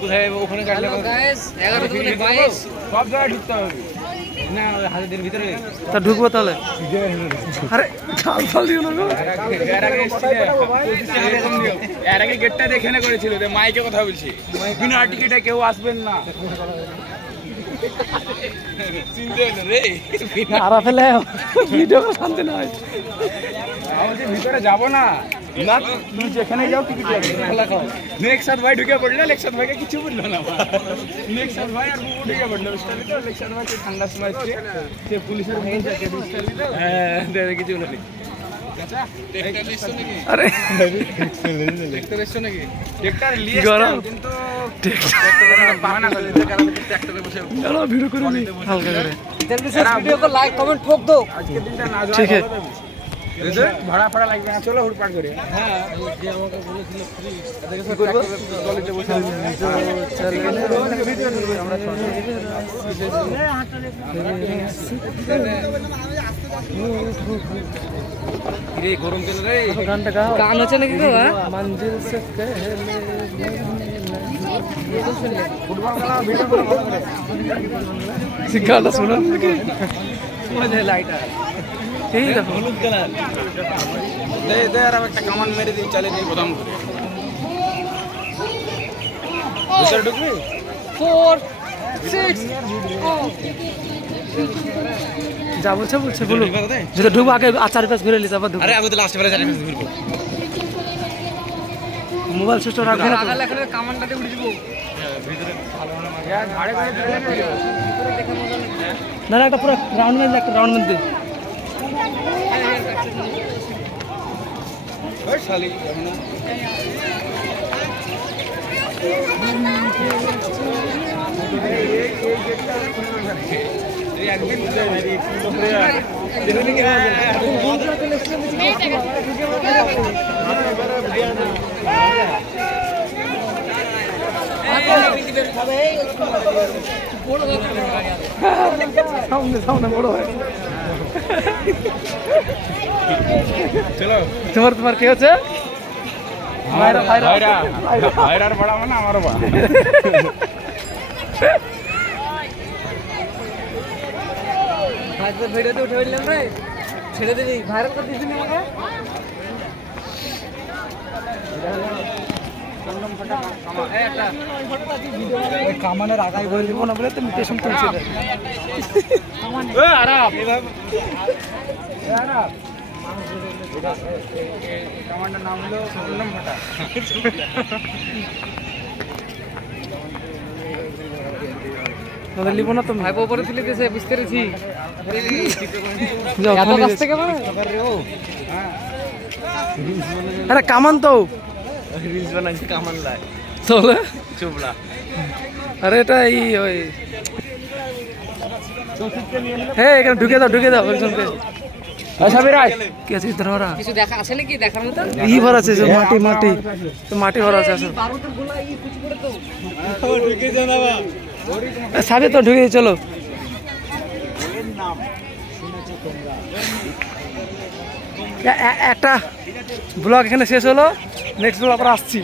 কোথায় ওখানে কাটলে গাইস 11:22 সব জায়গায় ঢুকতে হবে না হাতের ভিতরে তা ঢুকবো তাহলে আরে চাল চাল দিও না এর আগে গেটটা দেখে না করেছিল যে মাইকে কথা বলছি বিনা টিকিটে কেউ আসবেন না চিন্তা হলো রে আরা ফেলে ভিডিও শান্তি না হয় আমি ভিতরে যাব না না তুমি যেখানে যাও টিকিট লাগবে নেক্সট ভাই ঢুকে পড়লো নেক্সট ভাইকে কিছু বললো না নেক্সট ভাই আর বুবু ঢুকে পড়লো স্টাইল তো নেক্সট ভাই ঠান্ডা সময় সে পুলিশের ভাই যাকে স্টাইল তো হ্যাঁ দেখে কিছু বলনি চাচা টেক্টর লিস্ট নাকি আরে টেক্টর লিস্ট নাকি টেক্টর লিস্ট কিন্তু টেক্টর বাহানা করে দিতে কারণ টেক্টরে বসে চলো ভিডিও করে নি হালকা করে জলদি से वीडियो को लाइक कमेंट ठोक दो आज के दिन ना ठीक है ভাড়া ফাড়া লাগবে না চলো হুড়পাড় করে হ্যাঁ যে আমাকে বলেছিল ফ্রি দেখো কি করব কলেজে বসে আমরা রে গরম তেল রে গানটা গাও গান হচ্ছে নাকি গো মঞ্জিল সে कहले ফুটবল খেলা ভিডিও করে ভালো করে গানটা শোনো শুনে যায় লাইট ঠিক আছে হলুদ কালার দে দে আর একটা কামান মেরে দিই চলে দিই গোদাম করে ভিতরে ঢুকবি 4 6 যা বলছে বলো যদি ঢুকবো আগে আচার পাশ ঘুরে লিস আবার আরে আগে তো লাস্ট বেলা চার পাশ ঘুরবো মোবাইল সুইচ রাখবে না আগা লেখার কামানটাতে উড়ে যাব ভিতরে ভালো না মাগে ঝাড়ে করে ভিতরে দেখে মজা না না একটা পুরো রাউন্ড মেন একটা রাউন্ড মেন দে ওই শালি না সামনে বড় হয় চলো তোমার কি হচ্ছে ভাইরার বড় মানে আমারও বা ভিডিওতে উঠে বললাম রে ছেড়ে দিবি ভাইরাল করে দিবি আমাকে কামানের আগাই বলে দিব না বলে তো মিটেশন তুলছে কামানের নাম হলো সুন্দরম ফাটা লিবো না তো ভাই উপরে তুলে দিয়েছে বুঝতে পেরেছি আরে কামান তো রিলস বানাইছে কামান লাই চলে চুপলা আরে এটা এই ওই হ্যাঁ এখানে ঢুকে দাও একজনকে আচ্ছা বিরাজ কি আছে ইধর ওরা কিছু দেখা আছে নাকি দেখার মতো ই ভরা আছে যে মাটি ভরা আছে আসলে বারুদের গোলা ই কিছু করে তো ঢুকে যাও না বাবা সাবে তো ঢুকে চলো একটা ব্লগ এখানে শেষ হলো নেক্সট ব্লগ আবার আসছি।